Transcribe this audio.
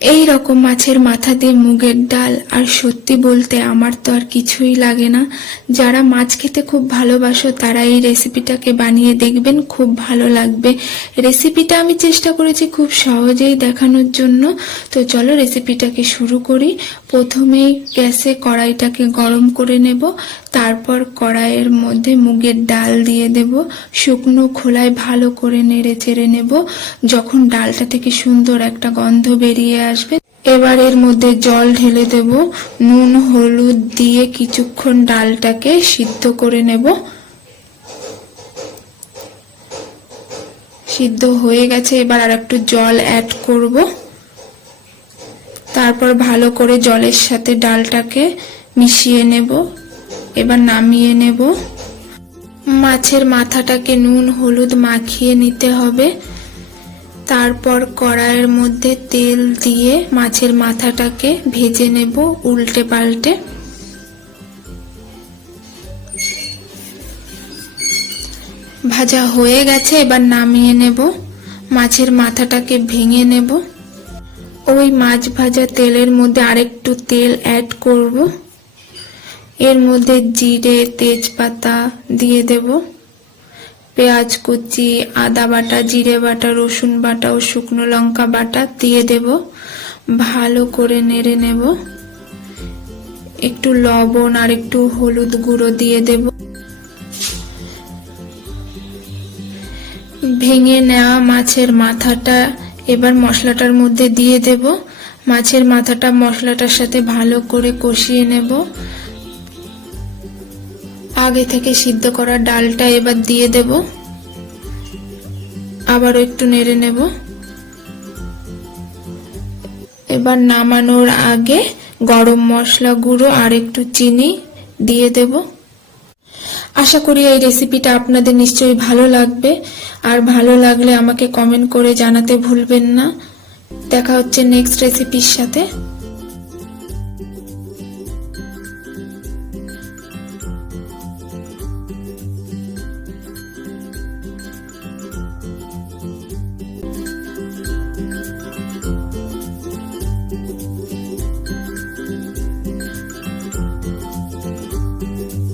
এই রকম মাছের মাথা দিয়ে মুগের ডাল, আর সত্যি বলতে আমার তো আর কিছুই লাগে না। যারা মাছ খেতে খুব ভালোবাসো তারা এই রেসিপিটাকে বানিয়ে দেখবেন, খুব ভালো লাগবে। রেসিপিটা আমি চেষ্টা করেছি খুব সহজেই দেখানোর জন্য। তো চলো রেসিপিটাকে শুরু করি। প্রথমেই গ্যাসে কড়াইটাকে গরম করে নেব, তারপর কড়াইয়ের মধ্যে মুগের ডাল দিয়ে দেব। শুকনো খোলায় ভালো করে নেড়ে চেড়ে নেব। যখন ডালটা থেকে সুন্দর একটা গন্ধ বেরিয়ে আসবে, এবার এর মধ্যে জল ঢেলে দেব। নুন হলুদ দিয়ে কিছুক্ষণ ডালটাকে সিদ্ধ করে নেব। সিদ্ধ হয়ে গেছে, এবার আর একটু জল অ্যাড করব। তারপর ভালো করে জলের সাথে ডালটাকে মিশিয়ে নেব। এবার নামিয়ে নেব। মাছের মাথাটাকে নুন হলুদ মাখিয়ে নিতে হবে। তারপর কড়াইয়ের মধ্যে তেল দিয়ে মাছের মাথাটাকে ভেজে নেব উল্টে পাল্টে। ভাজা হয়ে গেছে, এবার নামিয়ে নেব। মাছের মাথাটাকে ভেঙে নেব। ওই মাছ ভাজা তেলের মধ্যে আরেকটু তেল অ্যাড করব। এর মধ্যে জিরে তেজপাতা দিয়ে দেব। পেঁয়াজ কুচি, আদা বাটা, জিরে বাটা, রসুন বাটা ও শুকনো লঙ্কা বাটা দিয়ে দেব। ভালো করে নেড়ে নেব। একটু লবণ আর একটু হলুদ গুঁড়ো দিয়ে দেব। ভেঙে নেওয়া মাছের মাথাটা এবার মশলাটার মধ্যে দিয়ে দেব। মাছের মাথাটা মশলাটার সাথে ভালো করে কষিয়ে নেব। আগে থেকে সিদ্ধ করা ডালটা এবার দিয়ে দেব। আবারও একটু নেড়ে নেব। এবার নামানোর আগে গরম মশলা গুঁড়ো আর একটু চিনি দিয়ে দেব। আশা করি এই রেসিপিটা আপনাদের নিশ্চয়ই ভালো লাগবে, আর ভালো লাগলে আমাকে কমেন্ট করে জানাতে ভুলবেন না। দেখা হচ্ছে নেক্সট রেসিপির সাথে।